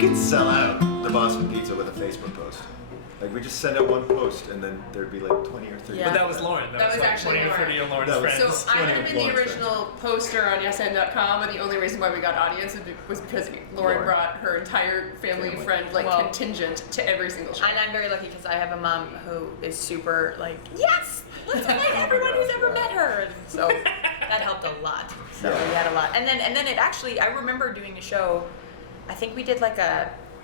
could sell out the Boston Pizza with a Facebook post. Like, we just send out one post, and then there'd be like 20 or 30. Yeah. But that was Lauren. That was like actually 20 or 30 of Lauren's That was- friends. So I had been the original poster on YesN.com, but the only reason why we got audience was because Lauren brought her entire family friend contingent to every single show. And I'm very lucky because I have a mom who is super like, yes, let's invite everyone who's ever met her. And so that helped a lot. So we had a lot. And then it actually, I remember doing a show, I think we did like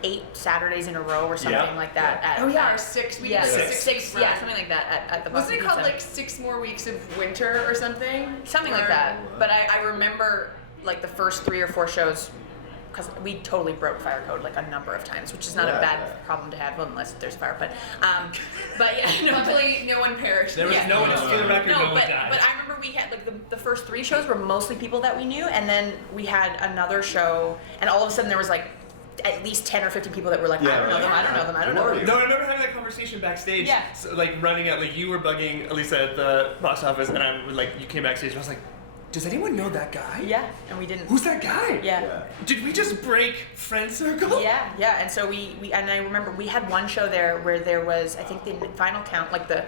8 Saturdays in a row or something like that. Our 6 weeks. Yeah, six yeah, something like that at the Wasn't Boston it called Pizza. like 6 more weeks of winter or something? Something like that. But I remember like the first 3 or 4 shows, because we totally broke fire code like a number of times, which is not a bad problem to have, well, unless there's fire. But yeah, luckily no one perished. There was no one, for the record, no one but died. I remember we had like the first 3 shows were mostly people that we knew, and then we had another show, and all of a sudden there was like at least 10 or 15 people that were like, I don't know them, I don't know them, I don't know them. No, I remember having that conversation backstage. Yeah. So, like running out, like you were bugging Elisa at the box office, and I was like, you came backstage, and I was like, does anyone know that guy? Yeah, and we didn't. Who's that guy? Yeah. Did we just break friend circle? Yeah, and so we and I remember we had one show there where there was, I think the final count, like the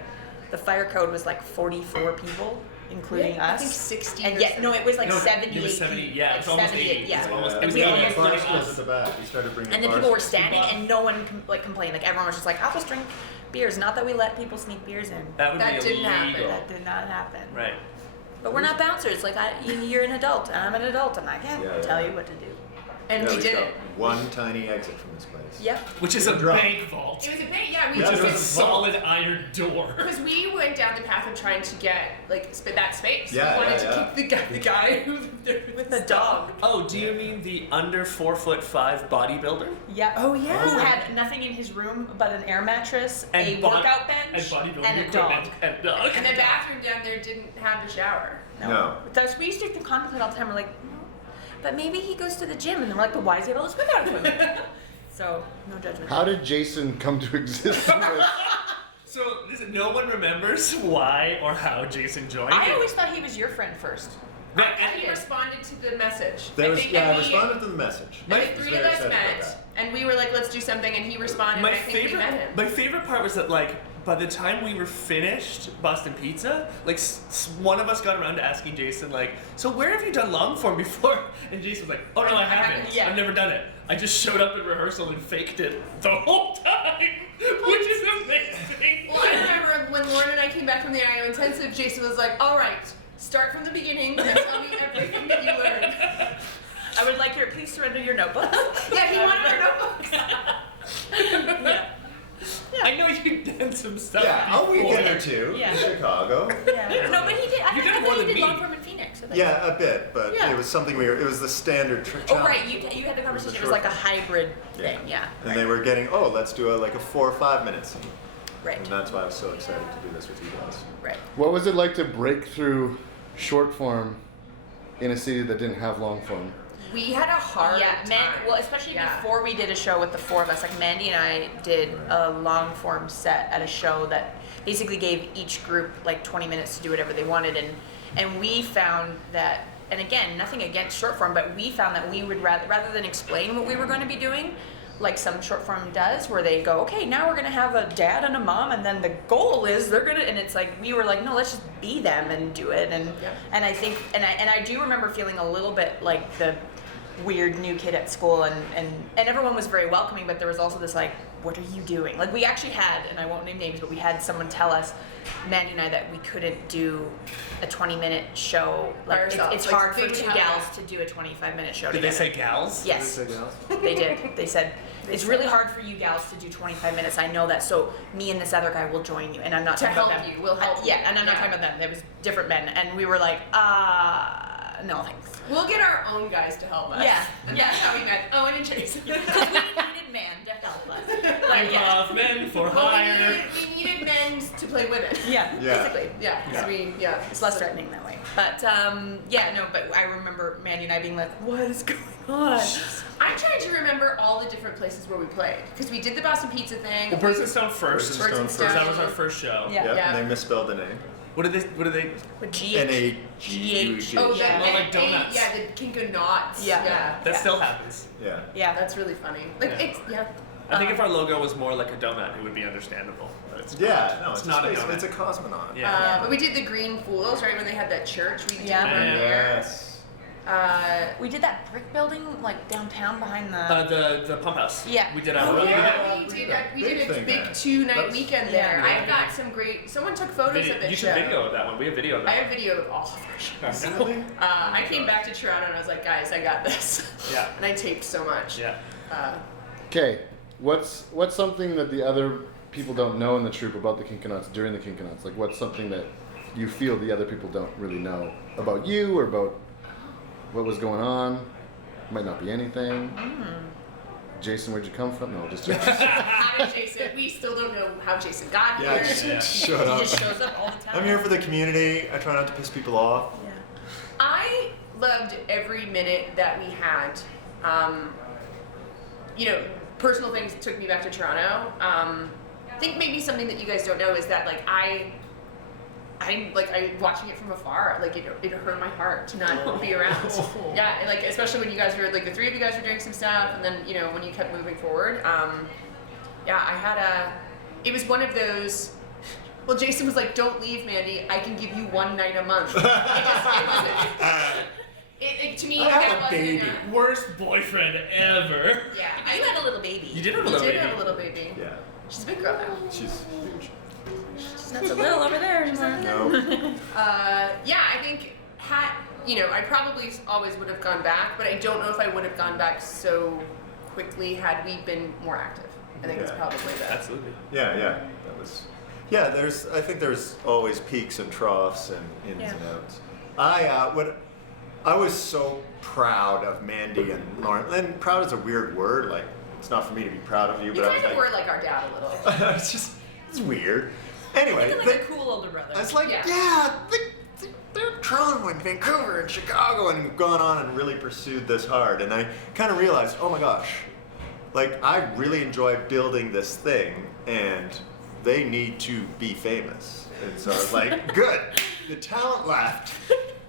fire code was like 44 people, including us. I think 60. And it was like 78. It was 70. Yeah, like it's almost 78, 80. yeah. It's almost, it was We 80. almost including Bars us. at the back. You started bringing And then bars people were in. standing, and no one complained. Like everyone was just like, I'll just drink beers. Not that we let people sneak beers in. That would That be didn't happen. illegal. That did not happen. Right. But we're not bouncers. Like you're an adult, and I'm an adult, and I can't tell you what to do. And we did got it. one tiny exit from this place. Yep. Which is a Drunk. bank vault. It was a big, yeah, we Yeah, Just a just solid iron door. because we went down the path of trying to get like that space. Yeah, we wanted yeah, to kick the guy who lived there with the dog. Oh, do you mean the under 4'5" bodybuilder? Yeah. Oh, yeah. Who had nothing in his room but an air mattress, a bod- workout bench, and bodybuilding and a equipment dog. and dog. And the bathroom down there didn't have a shower. No. We used to contemplate all the time. We're like, no, but maybe he goes to the gym, and then we're like, but why does he have all this workout equipment? So no judgment. How did Jason come to exist in this? So listen, no one remembers why or how Jason joined. I always thought he was your friend first. Right, And he responded to the message. There was, and I we- responded to the message. And I the was 3 very of us excited about met, that. and we were like, let's do something, and he responded, my and I think we met him. favorite part was that like by the time we were finished Boston Pizza, like one of us got around to asking Jason like, so where have you done long form before? And Jason was like, oh no, I haven't. Yeah. I've never done it. I just showed up at rehearsal and faked it the whole time, which is amazing. Well, I remember when Lauren and I came back from the IO intensive, Jason was like, all right, start from the beginning and tell me everything that you learned. I would like please surrender your notebook. Yeah, he wanted our notebooks. I know you've done some stuff. Yeah, a before. weekend or two Yeah. in Chicago. Yeah. No, but he did. You did I more thought he than did me. long form in Phoenix. Yeah, a bit, but Yeah. it was something it was the standard trick Oh challenge. right, you had the conversation. It was short like a hybrid thing. Yeah. And they were getting, let's do like a 4 or 5 minute scene. Right. And that's why I was so excited to do this with you guys. Right. What was it like to break through short form in a city that didn't have long form? We had a hard time. Well, especially Yeah. before we did a show with the 4 of us. Like Mandy and I did a long form set at a show that basically gave each group like 20 minutes to do whatever they wanted, and we found that. And again, nothing against short form, but we found that we would rather than explain what we were going to be doing, like some short form does, where they go, okay, now we're going to have a dad and a mom, and then the goal is they're going to, and it's like, we were like, no, let's just be them and do it. And and I think, and I do remember feeling a little bit like the weird new kid at school, and everyone was very welcoming, but there was also this like, what are you doing? Like we actually had, and I won't name names, but we had someone tell us, Mandy and I, that we couldn't do a 20-minute show. Like ourselves. it's Like, hard they for would 2 have gals that. to do a 25-minute show Did they together. say gals? Yes, Did they say gals? they did. They said, it's really hard for you gals to do 25 minutes. I know that, so me and this other guy will join you. And I'm not To talking about help them. you, we'll help you. Yeah, and I'm not Yeah. talking about them. It was different men. And we were like, no thanks. We'll get our own guys to help us. Yeah. And that's how we met Owen and Jason. Because we needed man to help us. Like, Improv men for Well, hire. we needed men to play women. Yeah, Yeah. basically. Yeah, because It's less threatening that way. But but I remember Mandy and I being like, what is going on? I'm trying to remember all the different places where we played. Because we did the Boston Pizza thing. Well, Birds and Stone first. Birds and Stone That was Stone. our first show. Yeah. Yep, Yeah. and they misspelled the name. What do they? With N-A-G-U-G. Oh, Yeah. Well, like donuts. Yeah, the Kinkonauts. Yeah. That still happens. Yeah. Yeah. That's really funny. Like Yeah. it's I think if our logo was more like a donut, it would be understandable. But it's Yeah, no, It's it's, not a space, donut. it's a cosmonaut. Yeah. But we did the Green Fools, right, when they had that church. We did Yeah. one there. Yes. We did that brick building like downtown behind the. The pump house. Yeah. We did Oh, our yeah, we we did did a a big big thing 2-night there. weekend Yeah. there. I've got some great. Someone took photos video. of this You show. should video that one. We have video of I that. have video of all of our shows. Really? I came back to Toronto and I was like, guys, I got this. Yeah. And I taped so much. Yeah. Okay, what's something that the other people don't know in the troupe about the Kinkonauts during the Kinkonauts? Like, what's something that you feel the other people don't really know about you or about what was going on? Might not be anything. Jason, where'd you come from? No, just joking. How did Jason? We still don't know how Jason got Yeah, here. Yeah. shut He up. just shows up all the time. I'm here for the community. I try not to piss people off. Yeah. I loved every minute that we had. Personal things took me back to Toronto. I think maybe something that you guys don't know is that like I watching it from afar, like it hurt my heart to not be around. Yeah, and, like especially when you guys were like the three of you guys were doing some stuff, and then when you kept moving forward. It was one of those. Well, Jason was like, "Don't leave, Mandy. I can give you one night a month." To me, I have that a wasn't baby. enough. Worst boyfriend ever. Yeah, You had a little baby. You did have a I little did baby. have a little baby. Yeah. She's a big girl now. She's huge. She's not so little over there anymore. No. I think I probably always would have gone back, but I don't know if I would have gone back so quickly had we been more active. I think it's Yeah. probably that. Absolutely. Yeah, that was. Yeah, I think there's always peaks and troughs and ins Yeah. and outs. I was so proud of Mandy and Lauren. And proud is a weird word. Like it's not for me to be proud of you, You but I kind was of like, were like our dad a little. it's weird. Anyway, Like a cool older brother. I was like, Yeah. they're Toronto and Vancouver and Chicago and gone on and really pursued this hard. And I kind of realized, oh my gosh, like I really enjoy building this thing and they need to be famous. And so I was like, good, the talent left.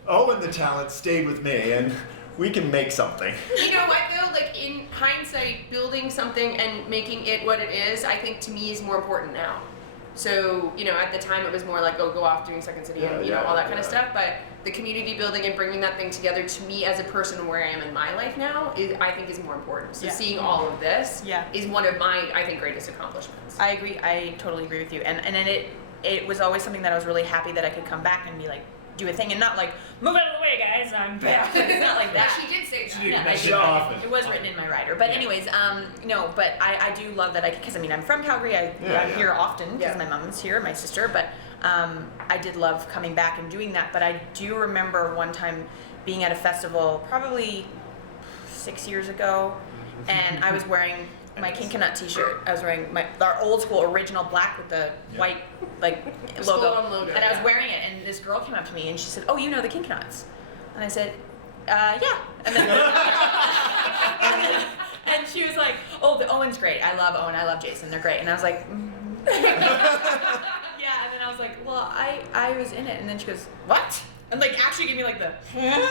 Owen, the talent, stayed with me and we can make something. You know what though? Like in hindsight, building something and making it what it is, I think to me is more important now. So, at the time it was more like, go off doing Second City and, all that kind of stuff. But the community building and bringing that thing together to me as a person where I am in my life now, I think is more important. So Yeah. seeing all of this Yeah. is one of my, I think, greatest accomplishments. I agree. I totally agree with you. And then it was always something that I was really happy that I could come back and be like, do a thing and not like, move out of the way, guys, I'm back. It's not like that. She did say that. did. Yeah, That's I did. often. It was written in my rider. But anyways, no, but I do love that because I'm from Calgary. I'm Yeah. here often because Yeah. my mom's here, my sister, but I did love coming back and doing that. But I do remember one time being at a festival probably 6 years ago, and I was wearing my Kinkonaut t-shirt. I was wearing our old school original black with the white logo. Full-on logo, And I was yeah. wearing it, and this girl came up to me and she said, "Oh, you know the Kinkonauts?" And I said, "Yeah." And then and she was like, "Oh, the Owen's great. I love Owen. I love Jason. They're great." And I was like, "Yeah." And then I was like, "Well, I was in it." And then she goes, "What?" And actually gave me like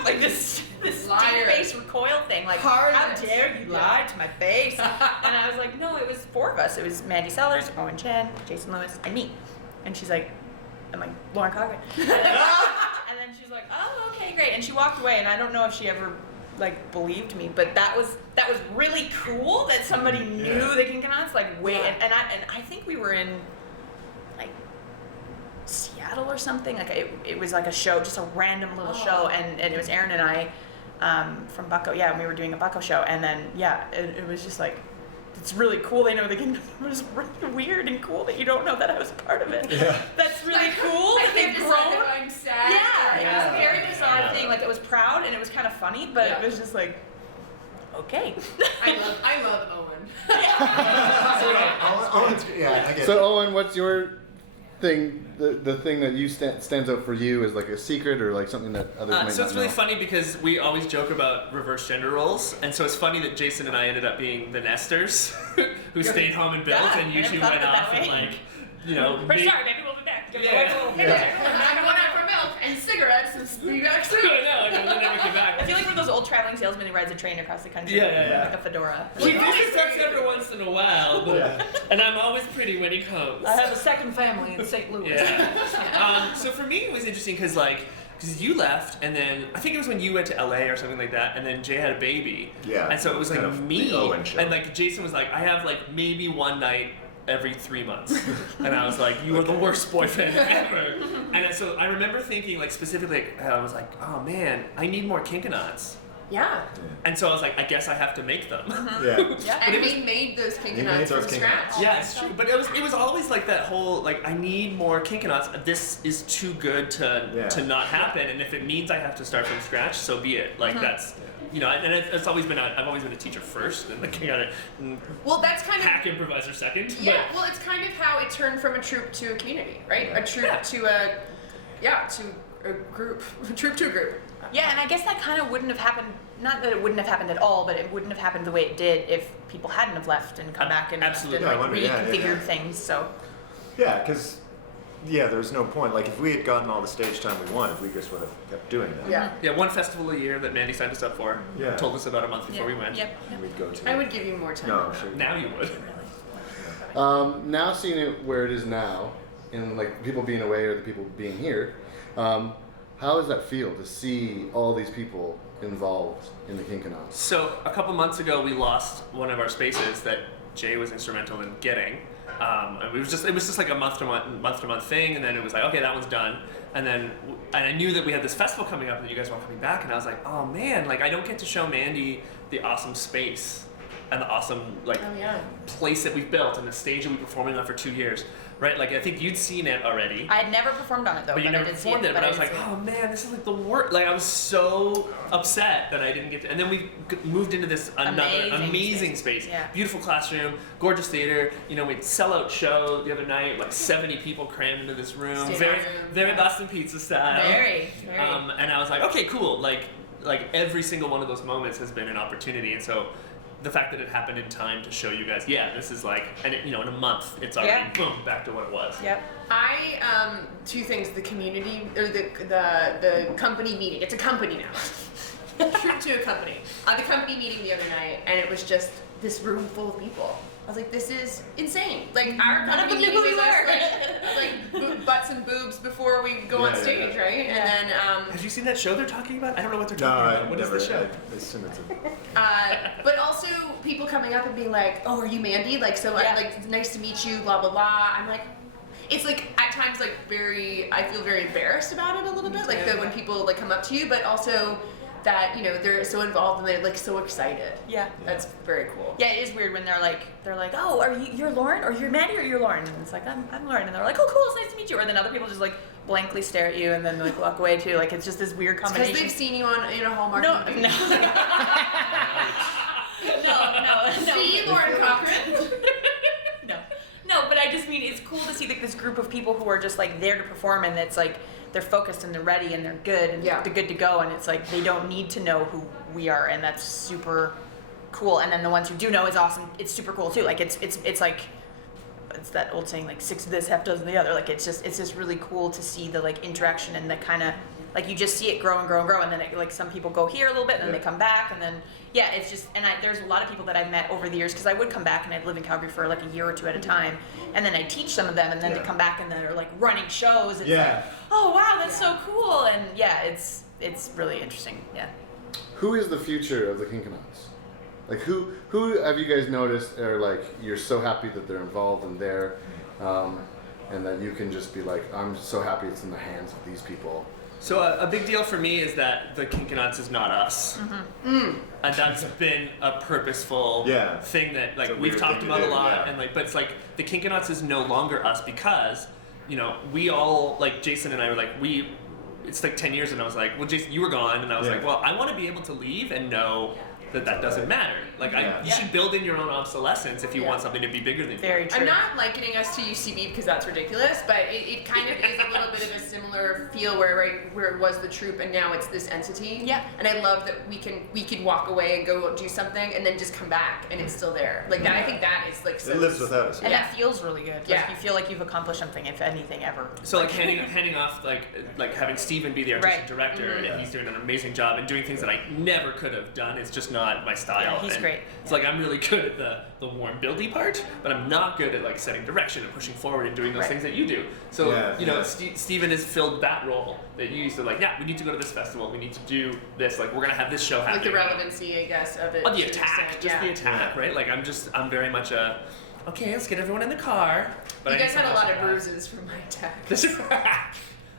this Liar. face recoil thing. Like, Hard. how dare you lie to my face? And I was like, no, it was 4 of us. It was Mandy Sellers, Owen Chen, Jason Lewis, and me. And she's like, I'm like, Lauren Cochrane. And then she's like, oh, okay, great. And she walked away, and I don't know if she ever believed me, but that was really cool that somebody knew the Kinkonauts and I think we were in Seattle or something. It was like a show, just a random little show, and it was Aaron and I from Bucko. Yeah, and we were doing a Bucko show, and then it was just like, it's really cool. They know the Kingdom. It was really weird and cool that you don't know that I was a part of it. Yeah. That's really cool I that they've can't decide grown. if I'm sad. Yeah, it was a very Yeah. bizarre thing. It was proud and it was kind of funny, but Yeah. it was just like, okay. I love Owen. Owen's, yeah, I get So it. Owen, what's your thing? The thing that you stands out for you is like a secret or like something that others might So not it's really know? funny because we always joke about reverse gender roles, and so it's funny that Jason and I ended up being the nesters who stayed home and built, Yeah, and I usually never went thought of it off that and way. made- We're sorry, baby, we'll be back. Yeah. I'm one cigarettes and you got I know, and then never came back. I feel like we're those old traveling salesmen who rides a train across the country Yeah, yeah, with like a fedora. He visits us every once in a while, but, and I'm always pretty when he comes. I have a second family in St. Louis. Yeah. So for me, it was interesting because you left, and then I think it was when you went to LA or something like that, and then Jay had a baby. Yeah. And so it was like Kind of me, the Owen show. and like Jason was like, I have like maybe one night every 3 months, and I was like, you are the worst boyfriend ever. And so I remember thinking like specifically, I was like, oh man, I need more Kinkonauts. Yeah. And so I was like, I guess I have to make them. Yeah. And we made those made Kinkonauts those from Kinkonauts. scratch. Yeah, it's true. But it was always like that whole like I need more Kinkonauts. This is too good to not happen. And if it means I have to start from scratch, so be it. Like that's and it's always been I've always been a teacher first, and like Well, that's kind of hack improviser second. Yeah. Well, it's kind of how it turned from a troupe to a community, right? A troupe to a group, a troupe to a group. Yeah, and I guess that kind of wouldn't have happened. Not that it wouldn't have happened at all, but it wouldn't have happened the way it did if people hadn't have left and come back and Absolutely. like I wonder, reconfigured things. So Yeah, because there's no point. Like if we had gotten all the stage time we wanted, we just would have kept doing that. Yeah. Yeah, one festival a year that Mandy signed us up for. Yeah. Told us about a month before we went. Yep. And we'd go to. I would give you more time. No, sure. Now you would. Now seeing it where it is now, and like people being away or the people being here, how does that feel to see all these people involved in the Kinkonauts? So a couple months ago, we lost one of our spaces that Jay was instrumental in getting. And it was just like a month to month thing, and then it was like, okay, that one's done. And I knew that we had this festival coming up, and you guys weren't coming back, and I was like, oh man, like I don't get to show Mandy the awesome space and the awesome place that we've built and the stage that we've been performing on for 2 years, right? Like I think you'd seen it already. I had never performed on it though, But you never I did see performed it, but I was like, did see it. oh man, this is like the worst. Like I was so upset that I didn't get to. And then we moved into this another amazing space. Yeah. Beautiful classroom, gorgeous theater. We had a sellout show the other night, like 70 people crammed into this room. Stay Very, room, very yeah. Boston Pizza style. Very. And I was like, okay, cool. Like every single one of those moments has been an opportunity, and so. The fact that it happened in time to show you guys, this is like, and in a month, it's already boom back to what it was. Yep. I two things: the community or the company meeting. It's a company now. Troupe to a company. The company meeting the other night, and it was just this room full of people. I was like, this is insane. Like our company meeting is like butts and boobs before we go on stage, right? Yeah. And then Have you seen that show they're talking about? I don't know what they're No, talking I about. What is never. the show? I assume it's a. but also people coming up and being like, "Oh, are you Mandy? Like, so like, nice to meet you." Blah blah blah. I'm like, it's like at times like I feel very embarrassed about it a little bit, like when people like come up to you, but also that they're so involved and they're like so excited. Yeah. That's very cool. Yeah, it is weird when they're like, oh, are you're Lauren, or you're Mandy, or you're Lauren? And it's like, I'm Lauren, and they're like, oh, cool, it's nice to meet you. Or then other people just like blankly stare at you and then like walk away too. Like it's just this weird combination. Because they've seen you in a Hallmark movie. No. See Lauren Cochrane. No, but I just mean it's cool to see like this group of people who are just like there to perform, and it's like they're focused and they're ready and they're good and they're good to go, and it's like they don't need to know who we are, and that's super cool. And then the ones who do know is awesome. It's super cool too. Like it's like it's that old saying like 6 of this, half dozen of the other. Like it's just really cool to see the like interaction and the kind of like you just see it grow and grow and grow, and then it, like some people go here a little bit and then they come back, and then it's just there's a lot of people that I've met over the years because I would come back and I'd live in Calgary for like a year or two at a time, and then I'd teach some of them, and then to come back and they're like running shows. It's like, oh wow, that's so cool, and it's really interesting. Yeah. Who is the future of the Kinkonauts? Like who have you guys noticed are like you're so happy that they're involved and there, and that you can just be like, I'm so happy it's in the hands of these people. So a big deal for me is that the Kinkonauts is not us, and that's been a purposeful thing that like we've talked about a lot, and like, but it's like the Kinkonauts is no longer us because we all like Jason and I were like it's like 10 years, and I was like, well, Jason, you were gone, and I was like, well, I want to be able to leave and know that doesn't matter. Like you should build in your own obsolescence if you want something to be bigger than you. Very true. I'm not likening us to UCB because that's ridiculous, but it kind of is a little bit of a similar feel where it was the troop and now it's this entity. Yeah. And I love that we could walk away and go do something and then just come back and it's still there. Like that, I think that is like so. It lives without us. And that feels really good. Like, Yeah. you feel like you've accomplished something, if anything, ever. So like handing off like having Steven be the artistic director and he's doing an amazing job and doing things that I never could have done. It's just not my style. Yeah, he's And great. It's like I'm really good at the warm buildy part, but I'm not good at like setting direction and pushing forward and doing those things that you do. So Steven has filled that role that you used to like. Yeah, we need to go to this festival. We need to do this. Like we're gonna have this show happening. Like the relevancy, I guess, of it. Oh, the to an attack, extent, just the attack, right? Like I'm very much a. Okay, let's get everyone in the car. But You I guys need had a to lot of watch bruises from my attack. that.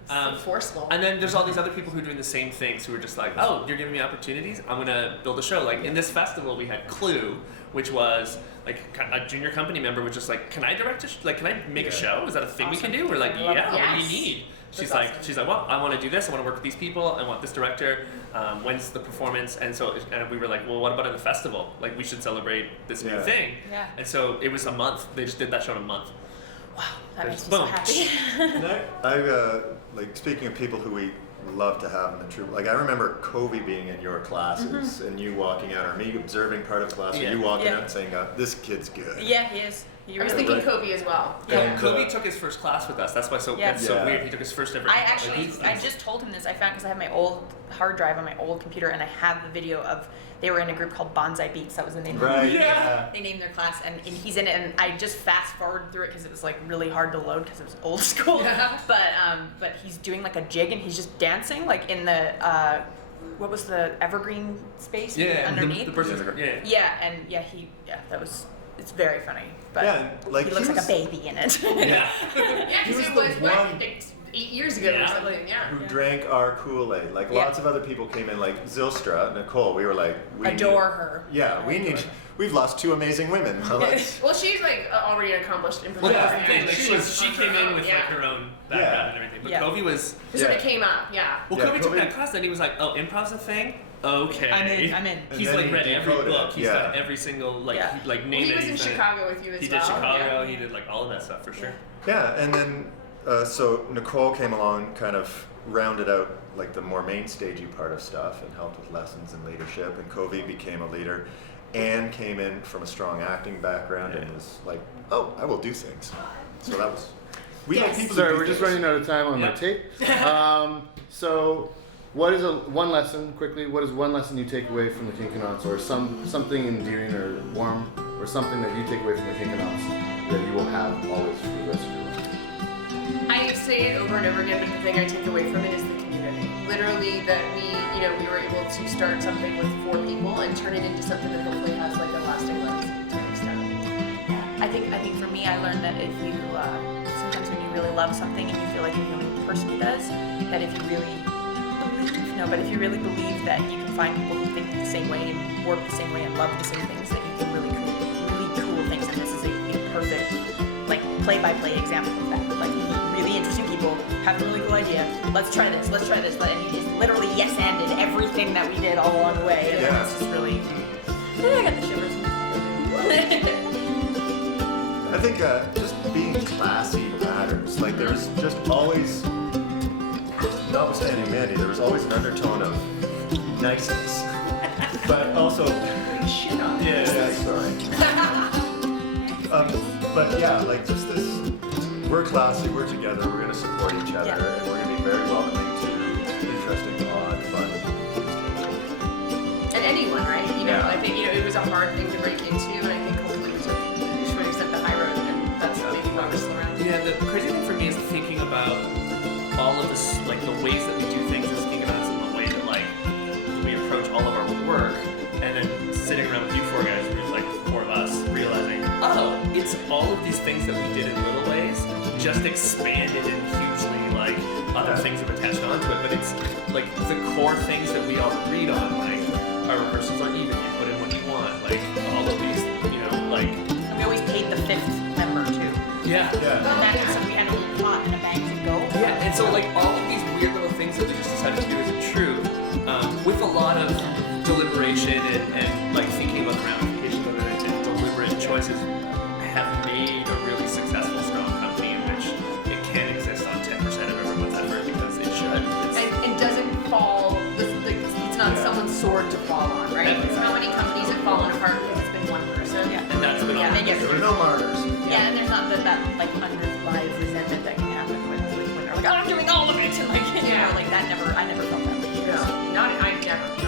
So forceful. And then there's all these other people who are doing the same things who are just like, oh, you're giving me opportunities? I'm gonna build a show. Like in this festival, we had Clue, which was like a junior company member was just like, can I direct can I make a show? Is that a thing we can do? We're like, yeah, what do you need? She's like, well, I want to do this. I want to work with these people. I want this director. When's the performance? And we were like, well, what about in the festival? Like, we should celebrate this new thing. Yeah. And so it was a month. They just did that show in a month. Wow, that makes me Boom. so happy. I like speaking of people who we love to have in the troop. Like I remember Kobe being in your classes and you walking out, or me observing part of class, or you walking out and saying, "This kid's good." Yeah, he is. I was thinking Kobe as well. Yeah. Kobe took his first class with us. That's why it's so weird. He took his first ever. I just told him this. I found because I have my old hard drive on my old computer, and I have the video of they were in a group called Bonsai Beats. That was the name. Right. Of it. Yeah. They named their class, and he's in it. And I just fast forwarded through it because it was like really hard to load because it was old school. Yeah. But he's doing like a jig, and he's just dancing like in the what was the evergreen space underneath? The person's that was. It's very funny, but like he looks like a baby in it. Yeah. Yeah, He because was it the was one- like 8 years ago or something. Yeah. Who drank our Kool-Aid. Like lots of other people came in, like Zylstra, Nicole, we were like, Adore her. Yeah, we've lost 2 amazing women. Well, she's like already an accomplished improviser. Well, that's the thing. Like, she on came her in own, with like her own background and everything. But Kobe was. So it came up, Well, Kobe took that class, and he was like, "Oh, improv's a thing. Okay, I'm in. He's like read every book. He's done every single name. He was in Chicago with you as well. He did Chicago. He did like all of that stuff for sure. Yeah, and then so Nicole came along, kind of rounded out like the more main stagey part of stuff and helped with lessons and leadership. And Kobe became a leader. Anne came in from a strong acting background and was like, "Oh, I will do things." So that was. We like people. Sorry, we're just running out of time on my tape. So, what is one lesson quickly? What is one lesson you take away from the Kinkonauts, or something endearing or warm, or something that you take away from the Kinkonauts that you will have always for the rest of your life? I say it over and over again, but the thing I take away from it is the community. Literally, that we were able to start something with 4 people and turn it into something that hopefully has like a lasting legacy to an extent. I think for me, I learned that if you sometimes when you really love something and you feel like you're the only person who does, that if you really believe that you can find people who think the same way and work the same way and love the same things, that you can really create really cool things. And this is a perfect like play-by-play example of that. Like you meet really interesting people, have a really cool idea. Let's try this. And you just literally yes-anded everything that we did all along the way. And it's just really. I got the shivers. I think just being classy matters. Like there's just always, notwithstanding Mandy, there was always an undertone of niceness, but also. Shit on. Yeah, sorry. But yeah, like just this, we're classy, we're together, we're gonna support each other, and we're gonna be very welcoming to interesting, odd, fun. And anyone, right? I think it was a hard thing to break into, and I think hopefully we took to an extent the high road, and that's maybe why we're still around. Yeah, the crazy thing for me is thinking about all of this, like the ways that we do things as Kinkonauts and the way that like we approach all of our work, and then sitting around with you 4 guys, like 4 of us, realizing, oh, it's all of these things that we did in little ways, just expanded and hugely like other things have attached onto it. But it's like the core things that we all agreed on, like our rehearsals are even, you put in what you want, like all of these, like. And we always paid the 5th member too. Yeah. And that means that we had a little pot in a bank to go. Yeah, and so like all of these weird little things that we just decided to do as a troupe, with a lot of deliberation collaboration and like thinking about the ramifications of it and deliberate choices have made a really successful, strong company in which it can't exist on 10% of everyone's effort because it should. And doesn't fall. It's not someone's sword to fall on, right? Because how many companies have fallen apart because it's been one person? Yeah. And that's been Yeah, they get There were no martyrs. Yeah, and there's not that like underlies resentment that can happen when they're like, oh, I'm doing all of it, and like, you know, like that never, I never felt that way. No, not I never.